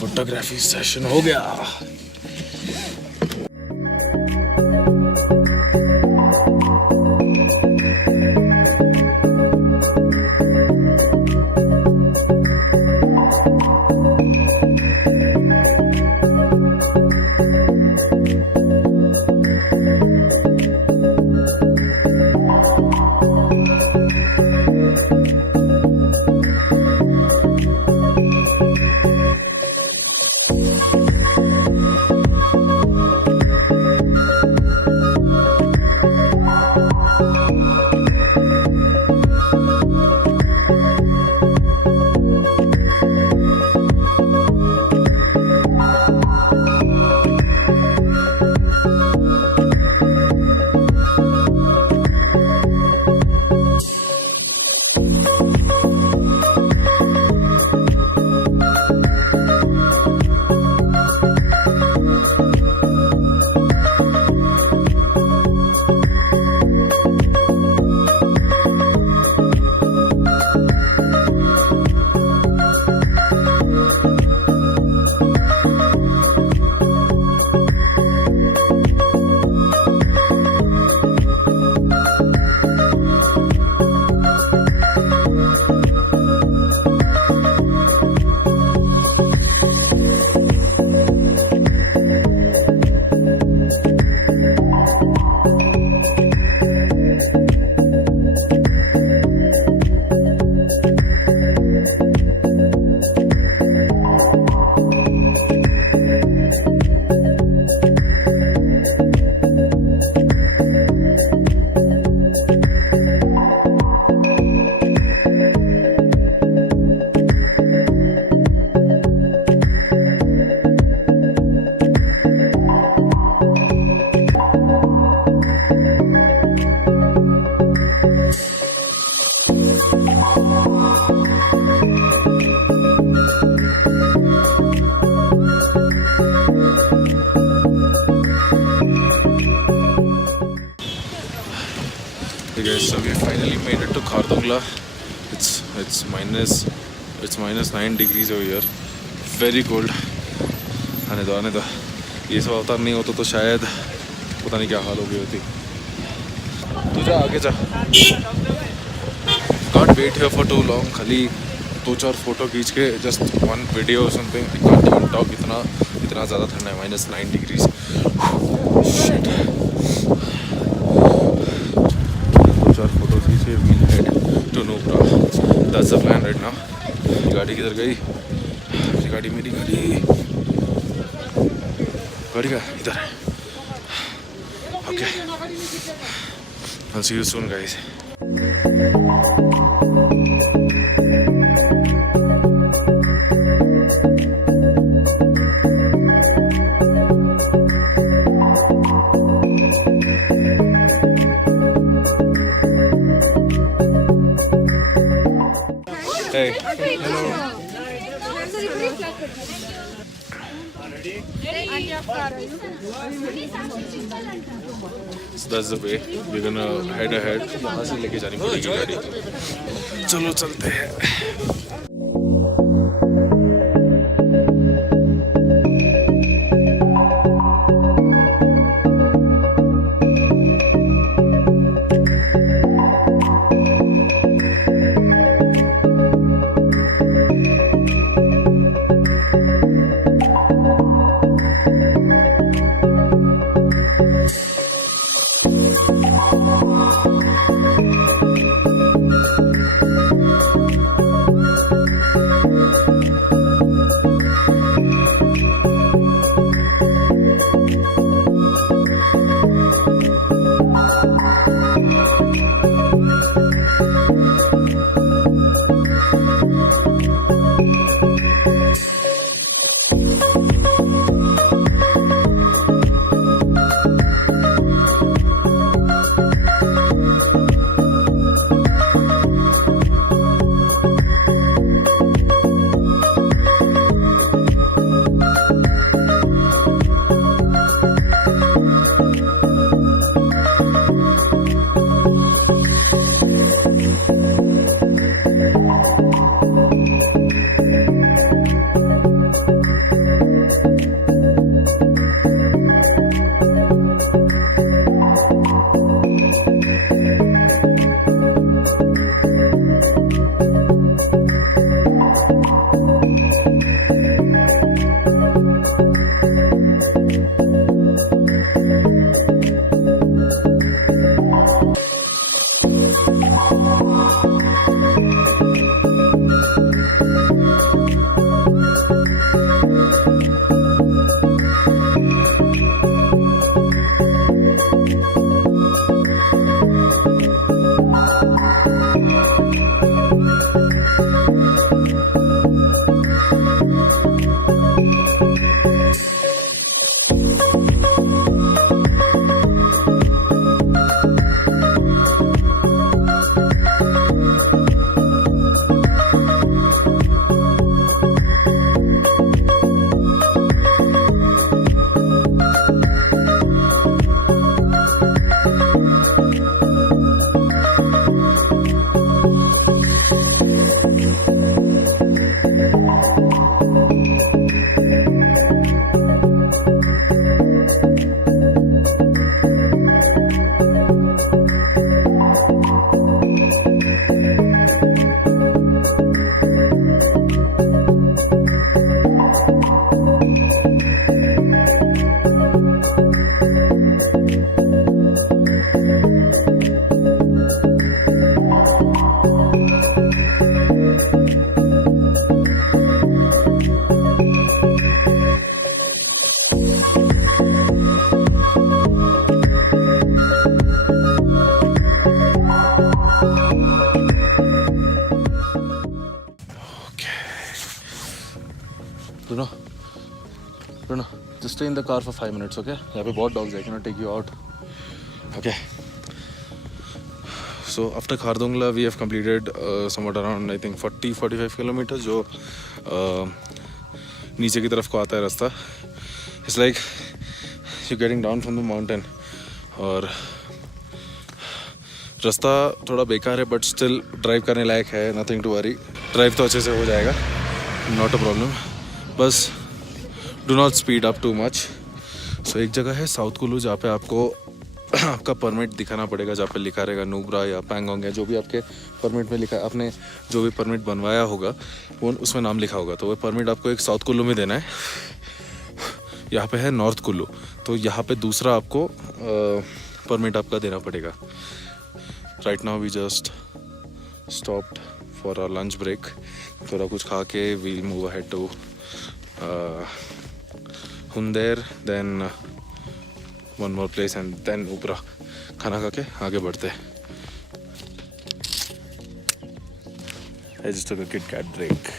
Photography session हो गया। Guys, so we finally made it to KhardungLa. It's -9 degrees over here. Very cold. आने दो ये सब अवतार नहीं होता तो शायद पता नहीं क्या हाल हो गई होती। तू जा आगे जा। Can't wait here for too long. खाली 2-4 फोटो खींच के just one video or something. I can't even talk. इतना ज़्यादा ठंडा है, -9 degrees. Shit. 2-4 फोटो खींचे, we'll head to Nubra. That's the plan right now. गाड़ी किधर गई? मेरी गाड़ी का इधर है। Okay. I'll see you soon, guys. Hey. Hello. So that's the way we're gonna head ahead. यहाँ से लेके जानी पड़ेगी गाड़ी। चलो चलते हैं। stay in the car for 5 minutes, okay? यहाँ पे बहुत dogs है, I cannot take you out. Okay. So after KhardungLa, we have completed somewhat around I think 40-45 kilometers जो नीचे की तरफ को आता है रास्ता. It's like you're getting down from the mountain. और रास्ता थोड़ा बेकार है बट स्टिल ड्राइव करने लायक है. Nothing to worry. ड्राइव तो अच्छे से हो जाएगा. Not a problem. बस do not speed up too much. So एक जगह है साउथ कुल्लू जहाँ पे आपको आपका परमिट दिखाना पड़ेगा, जहाँ पे लिखा रहेगा नुब्रा या पैंगोंग या जो भी आपके परमिट में लिखा है. आपने जो भी परमिट बनवाया होगा वो उसमें नाम लिखा होगा. तो वो परमिट आपको एक साउथ कुल्लू में देना है. यहाँ पे है नॉर्थ कुल्लू, तो यहाँ पे दूसरा आपको परमिट आपका देना पड़ेगा. Right now we just stopped for a lunch break. थोड़ा कुछ खा के we'll move ahead to Hunder, then one more place and then ऊपरा. खाना खा के आगे बढ़ते हैं. I just took a Kit Kat break.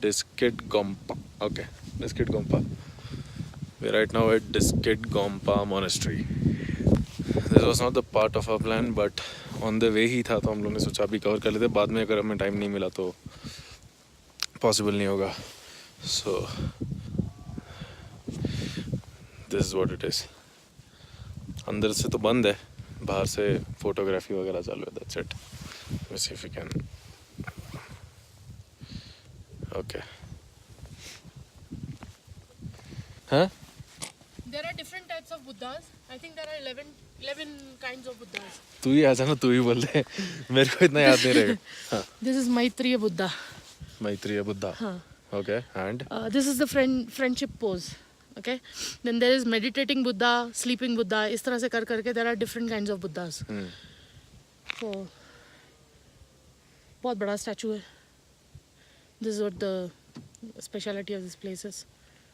Diskit Gompa. Okay, Diskit Gompa. We're right now at Diskit Monastery. This was not the part of our plan, but on the way ही था तो हम लोग ने सोचा अभी कवर कर लेते. बाद में अगर हमें टाइम नहीं मिला तो पॉसिबल नहीं होगा. So this is what it is. अंदर से तो बंद है, बाहर से फोटोग्राफी वगैरह चालू है. That's it. Let's see if we can. Okay. Huh? There are different types of Buddhas. I think there are 11 kinds of Buddhas. तू ही आ जाना, तू ही बोल दे. मेरे को इतना याद नहीं रहेगा. हाँ. This is Maitriya Buddha. Maitriya Buddha. हाँ. Okay. And? This is the friendship pose. Okay. Then there is meditating Buddha, sleeping Buddha. इस तरह से कर करके there are different kinds of Buddhas. So बहुत बड़ा statue है. This is what the speciality of this place is.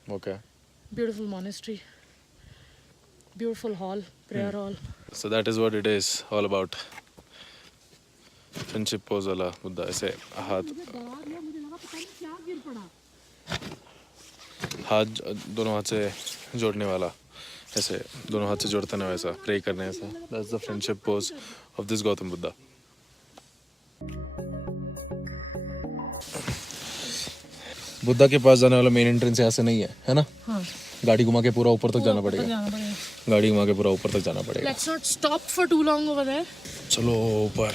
Okay. Beautiful monastery. Beautiful hall, prayer hall. So that is what it is all about. Friendship pose वाला बुद्धा. ऐसे हाथ दोनों हाथ से जोड़ने वाला. ऐसे दोनों हाथ से जोड़ते ना वैसा प्रे करने ऐसा. That's the friendship pose of this Gautam Buddha. Buddha के पास जाने वाला मेन एंट्रेंस यहाँ से नहीं है ना? हाँ. गाड़ी घुमा के पूरा ऊपर तक जाना पड़ेगा. गाड़ी घुमा के पूरा ऊपर तक जाना पड़ेगा. Let's not stop for too long over there. चलो ऊपर.